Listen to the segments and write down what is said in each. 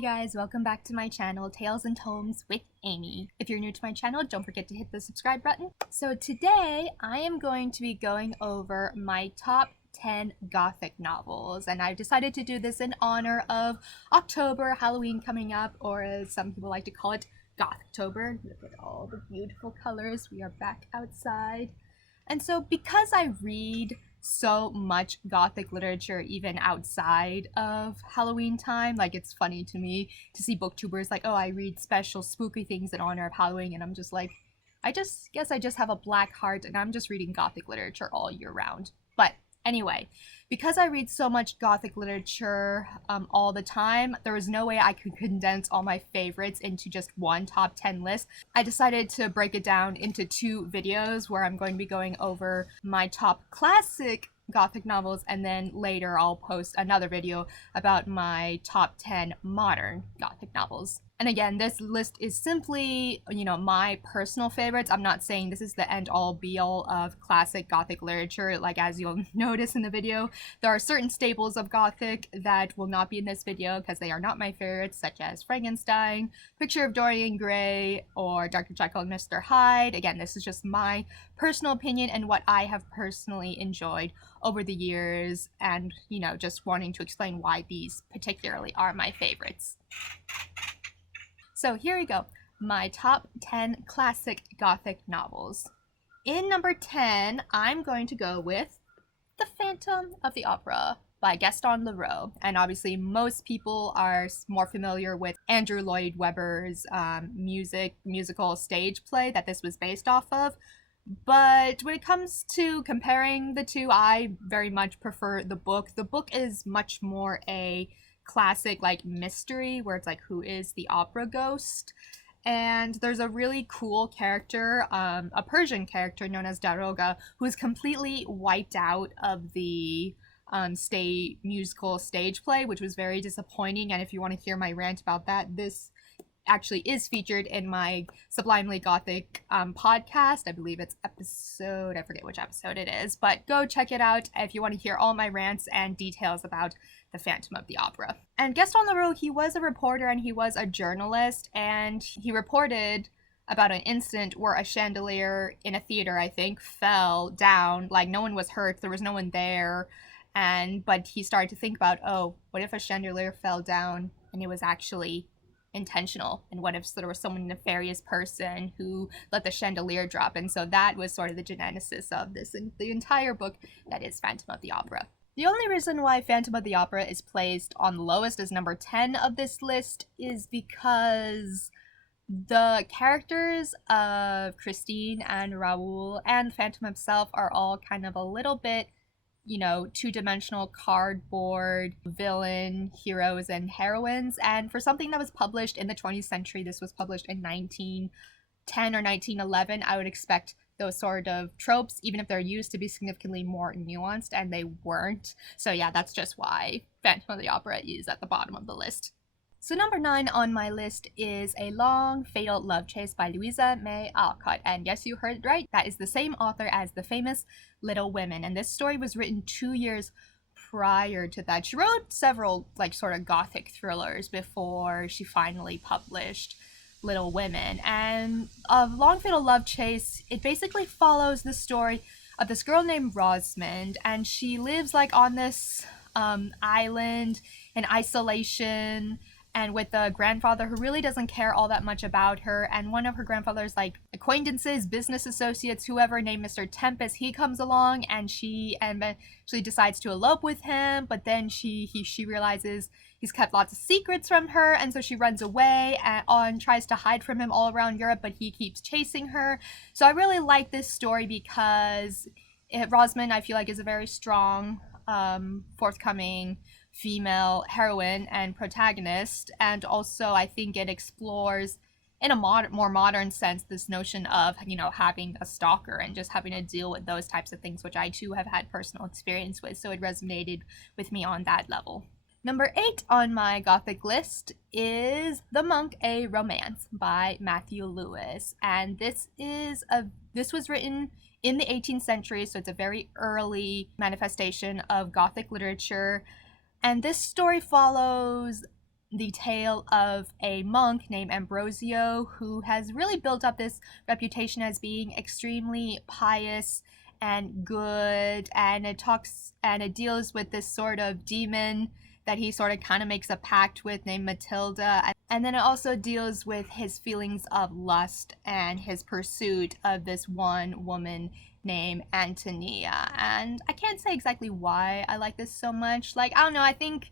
Hey guys, welcome back to my channel, Tales and Tomes with Amy. If you're new to my channel, don't forget to hit the subscribe button. So today, I am going to be going over my top 10 Gothic novels, and I've decided to do this in honor of October, Halloween coming up, or as some people like to call it, Gothtober. Look at all the beautiful colors. We are back outside. And so because I read so much Gothic literature even outside of Halloween time, like it's funny to me to see booktubers like, oh, I read special spooky things in honor of Halloween, and I'm just like, I just guess I just have a black heart and I'm just reading Gothic literature all year round. But anyway, because I read so much Gothic literature all the time, there was no way I could condense all my favorites into just one top 10 list. I decided to break it down into two videos where I'm going to be going over my top classic Gothic novels, and then later I'll post another video about my top 10 modern Gothic novels. And again, this list is simply, my personal favorites. I'm not saying this is the end-all be-all of classic Gothic literature. Like, as you'll notice in the video, there are certain staples of Gothic that will not be in this video because they are not my favorites, such as Frankenstein, Picture of Dorian Gray, or Dr. Jekyll and Mr. Hyde. Again, this is just my personal opinion and what I have personally enjoyed over the years, and, just wanting to explain why these particularly are my favorites. So here we go, my top 10 classic Gothic novels. In number 10, I'm going to go with The Phantom of the Opera by Gaston Leroux. And obviously most people are more familiar with Andrew Lloyd Webber's musical stage play that this was based off of. But when it comes to comparing the two, I very much prefer the book. The book is much more a classic like mystery where it's like, who is the opera ghost? And there's a really cool character, a Persian character known as Daroga, who is completely wiped out of the musical stage play, which was very disappointing. And if you want to hear my rant about that, this actually is featured in my Sublimely Gothic podcast. I believe it's episode, I forget which episode it is, but go check it out if you want to hear all my rants and details about The Phantom of the Opera. And Gaston Leroux, he was a reporter and he was a journalist, and he reported about an incident where a chandelier in a theater, I think, fell down. Like, no one was hurt, there was no one there, but he started to think about, oh, what if a chandelier fell down and it was actually intentional, and what if there was some nefarious person who let the chandelier drop? And so that was sort of the genesis of this, and the entire book that is Phantom of the Opera. The only reason why Phantom of the Opera is placed on the lowest as number 10 of this list is because the characters of Christine and Raoul and Phantom himself are all kind of a little bit, two-dimensional cardboard villain heroes and heroines. And for something that was published in the 20th century, this was published in 1910 or 1911, I would expect those sort of tropes, even if they're used, to be significantly more nuanced, and they weren't. So yeah, that's just why Phantom of the Opera is at the bottom of the list. So number 9 on my list is A Long Fatal Love Chase by Louisa May Alcott. And yes, you heard it right, that is the same author as the famous Little Women. And this story was written 2 years prior to that. She wrote several sort of Gothic thrillers before she finally published Little Women. And A Long Fatal Love Chase, it basically follows the story of this girl named Rosamond, and she lives on this island in isolation, and with a grandfather who really doesn't care all that much about her. And one of her grandfather's acquaintances, business associates, whoever, named Mr. Tempest, he comes along, and she eventually decides to elope with him. But then she realizes he's kept lots of secrets from her, and so she runs away and tries to hide from him all around Europe, but he keeps chasing her. So I really like this story because Rosamond, I feel like, is a very strong, forthcoming female heroine and protagonist, and also I think it explores in a more modern sense this notion of having a stalker and just having to deal with those types of things, which I too have had personal experience with, so it resonated with me on that level. Number 8 on my Gothic list is The Monk, a Romance by Matthew Lewis, and this was written in the 18th century, so it's a very early manifestation of Gothic literature. And this story follows the tale of a monk named Ambrosio who has really built up this reputation as being extremely pious and good, and it deals with this sort of demon that he sort of kind of makes a pact with named Matilda. And then it also deals with his feelings of lust and his pursuit of this one woman named Antonia. And I can't say exactly why I like this so much. Like, I don't know, I think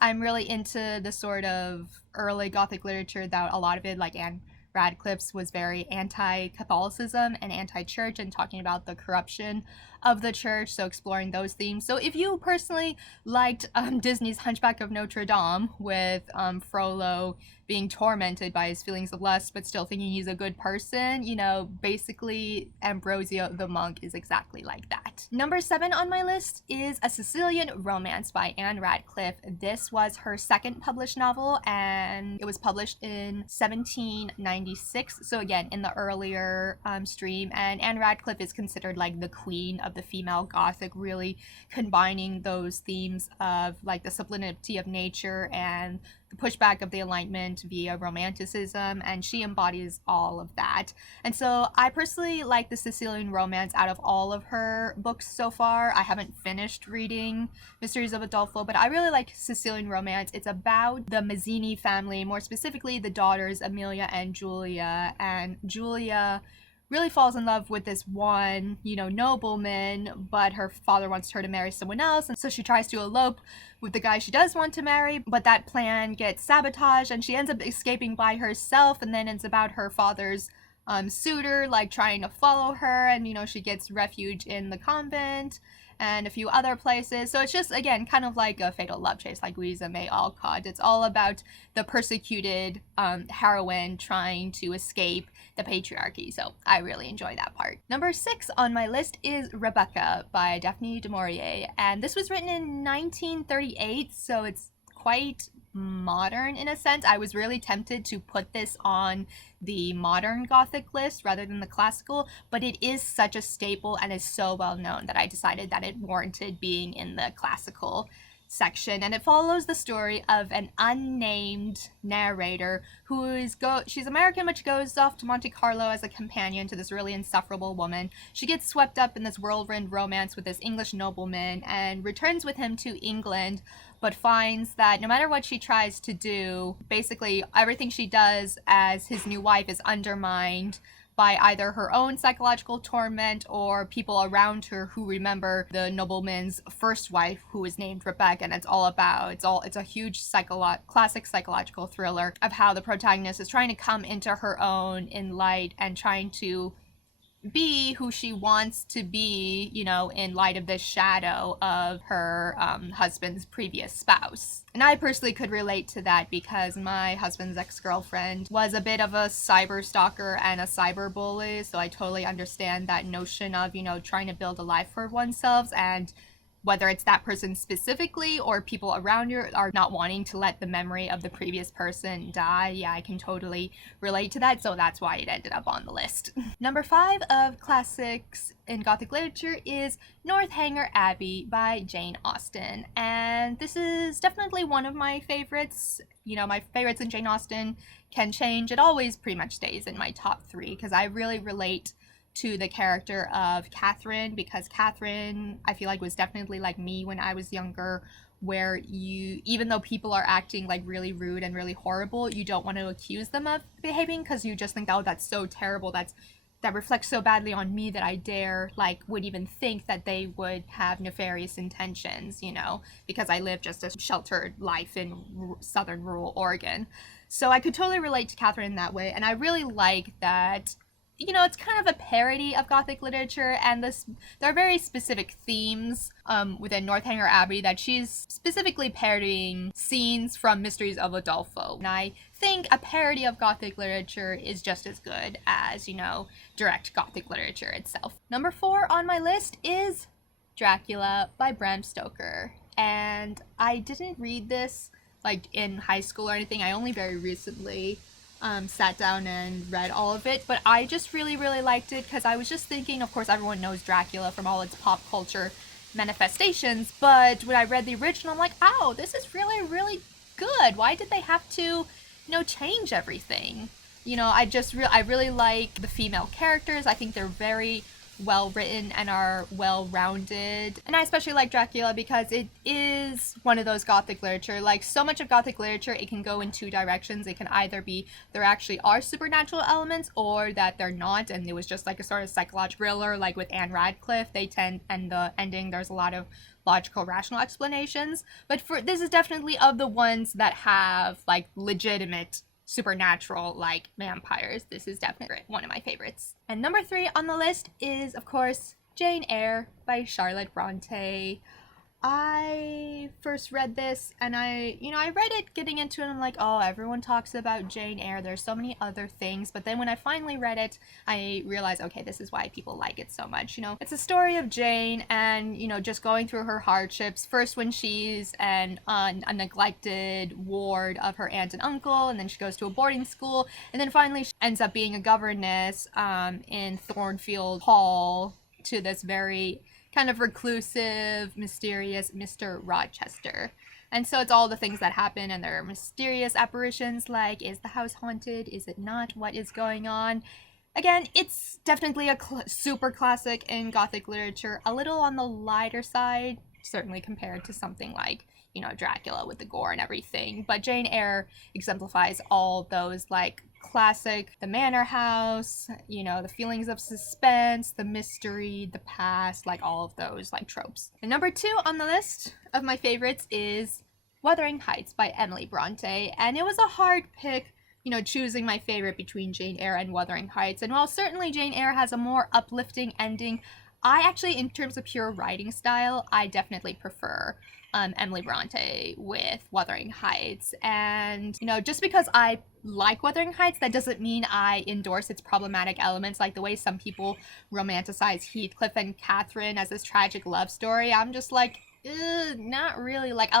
I'm really into the sort of early Gothic literature that a lot of it, like Anne Radcliffe's, was very anti-Catholicism and anti-church and talking about the corruption of the church, so exploring those themes. So if you personally liked Disney's Hunchback of Notre Dame with Frollo being tormented by his feelings of lust but still thinking he's a good person, you know, basically Ambrosio the monk is exactly like that. Number 7 on my list is A Sicilian Romance by Anne Radcliffe. This was her second published novel, and it was published in 1796, so again in the earlier stream, and Anne Radcliffe is considered like the queen of the female Gothic, really combining those themes of like the sublimity of nature and the pushback of the Enlightenment via Romanticism, and she embodies all of that. And so I personally like the Sicilian Romance out of all of her books so far. I haven't finished reading Mysteries of Udolpho, but I really like Sicilian Romance. It's about the Mazzini family, more specifically the daughters Amelia and Julia, and Julia really falls in love with this one, you know, nobleman, but her father wants her to marry someone else, and so she tries to elope with the guy she does want to marry, but that plan gets sabotaged and she ends up escaping by herself, and then it's about her father's suitor like trying to follow her, and you know, she gets refuge in the convent and a few other places. So it's just, again, kind of like a fatal love chase, like Louisa May Alcott. It's all about the persecuted heroine trying to escape the patriarchy. So I really enjoy that part. Number 6 on my list is Rebecca by Daphne du Maurier. And this was written in 1938, so it's quite modern in a sense. I was really tempted to put this on the modern Gothic list rather than the classical, but it is such a staple and is so well known that I decided that it warranted being in the classical section. And it follows the story of an unnamed narrator who is she's American, but she goes off to Monte Carlo as a companion to this really insufferable woman. She gets swept up in this whirlwind romance with this English nobleman and returns with him to England, but finds that no matter what she tries to do, basically everything she does as his new wife is undermined by either her own psychological torment or people around her who remember the nobleman's first wife, who was named Rebecca. And it's a huge classic psychological thriller of how the protagonist is trying to come into her own in light and trying to be who she wants to be, you know, in light of this shadow of her husband's previous spouse. And I personally could relate to that because my husband's ex-girlfriend was a bit of a cyber stalker and a cyber bully, so I totally understand that notion of, you know, trying to build a life for oneself, and whether it's that person specifically or people around you are not wanting to let the memory of the previous person die. Yeah, I can totally relate to that, so that's why it ended up on the list. Number 5 of classics in Gothic literature is Northanger Abbey by Jane Austen. And this is definitely one of my favorites. You know, my favorites in Jane Austen can change. It always pretty much stays in my top 3 because I really relate to the character of Catherine, because Catherine, I feel like, was definitely like me when I was younger, where even though people are acting like really rude and really horrible, you don't want to accuse them of behaving because you just think, oh, that's so terrible, that reflects so badly on me that I would even think that they would have nefarious intentions, you know, because I live just a sheltered life in southern rural Oregon. So I could totally relate to Catherine in that way, and I really like that. You know, it's kind of a parody of Gothic literature, and there are very specific themes within Northanger Abbey that she's specifically parodying scenes from Mysteries of Udolpho. And I think a parody of Gothic literature is just as good as, you know, direct Gothic literature itself. Number 4 on my list is Dracula by Bram Stoker. And I didn't read this like in high school or anything. I only very recently sat down and read all of it, but I just really liked it because I was just thinking, of course everyone knows Dracula from all its pop culture manifestations, but when I read the original, I'm like, oh, this is really good. Why did they have to, change everything? I really like the female characters. I think they're very well written and are well rounded. And I especially like Dracula because it is one of those Gothic literature. Like, so much of Gothic literature, it can go in two directions. It can either be there actually are supernatural elements, or that they're not, and it was just like a sort of psychological thriller, like with Anne Radcliffe. And the ending, there's a lot of logical, rational explanations. But this is definitely of the ones that have like legitimate supernatural, like vampires. This is definitely one of my favorites. And number 3 on the list is, of course, Jane Eyre by Charlotte Bronte. I first read this and I read it getting into it and I'm like, oh, everyone talks about Jane Eyre. There's so many other things. But then when I finally read it, I realized, okay, this is why people like it so much. It's a story of Jane and, just going through her hardships. First when she's a neglected ward of her aunt and uncle, and then she goes to a boarding school, and then finally she ends up being a governess in Thornfield Hall to this very kind of reclusive, mysterious Mr. Rochester. And so it's all the things that happen, and there are mysterious apparitions like, is the house haunted? Is it not? What is going on? Again, it's definitely a super classic in Gothic literature, a little on the lighter side, certainly compared to something like, Dracula with the gore and everything. But Jane Eyre exemplifies all those, like, classic, the manor house, the feelings of suspense, the mystery, the past, like all of those, like, tropes. And number 2 on the list of my favorites is Wuthering Heights by Emily Bronte. And it was a hard pick, choosing my favorite between Jane Eyre and Wuthering Heights. And while certainly Jane Eyre has a more uplifting ending, I actually, in terms of pure writing style, I definitely prefer Emily Bronte with Wuthering Heights. And, just because I like Wuthering Heights, that doesn't mean I endorse its problematic elements, like the way some people romanticize Heathcliff and Catherine as this tragic love story. I'm just like, not really. Like, I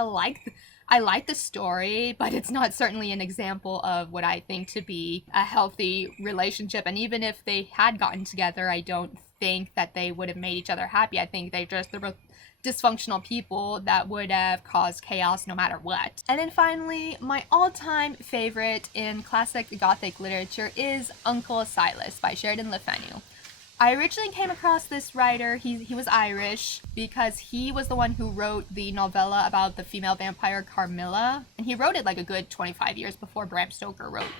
like the story, but it's not certainly an example of what I think to be a healthy relationship. And even if they had gotten together, I don't think that they would have made each other happy. I think they're both dysfunctional people that would have caused chaos no matter what. And then finally, my all-time favorite in classic Gothic literature is Uncle Silas by Sheridan Le Fanu. I originally came across this writer, he was Irish, because he was the one who wrote the novella about the female vampire Carmilla, and he wrote it like a good 25 years before Bram Stoker wrote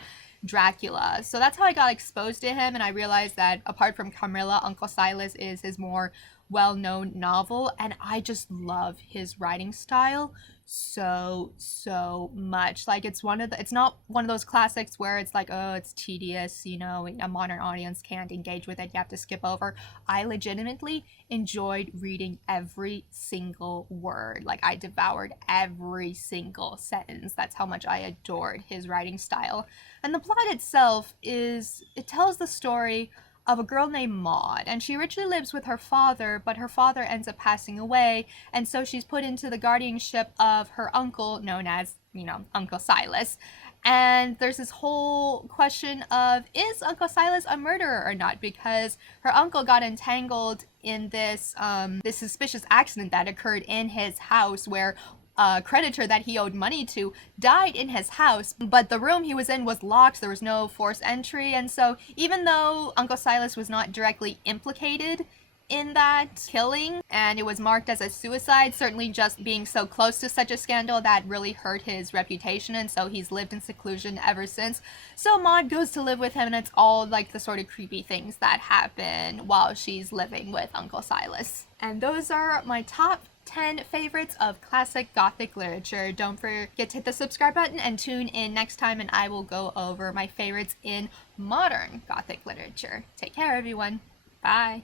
Dracula. So that's how I got exposed to him, and I realized that apart from Carmilla, Uncle Silas is his more well-known novel, and I just love his writing style so much. Like, it's not one of those classics where it's like, oh, it's tedious, a modern audience can't engage with it, you have to skip over. I legitimately enjoyed reading every single word. Like, I devoured every single sentence. That's how much I adored his writing style. And the plot itself it tells the story of a girl named Maud, and she originally lives with her father, but her father ends up passing away, and so she's put into the guardianship of her uncle, known as, Uncle Silas. And there's this whole question of, is Uncle Silas a murderer or not? Because her uncle got entangled in this suspicious accident that occurred in his house, where a creditor that he owed money to died in his house, but the room he was in was locked. There was no forced entry, and so even though Uncle Silas was not directly implicated in that killing, and it was marked as a suicide, certainly just being so close to such a scandal that really hurt his reputation, and so he's lived in seclusion ever since. So Maud goes to live with him, and it's all like the sort of creepy things that happen while she's living with Uncle Silas. And those are my top 10 favorites of classic Gothic literature. Don't forget to hit the subscribe button and tune in next time, and I will go over my favorites in modern Gothic literature. Take care, everyone. Bye.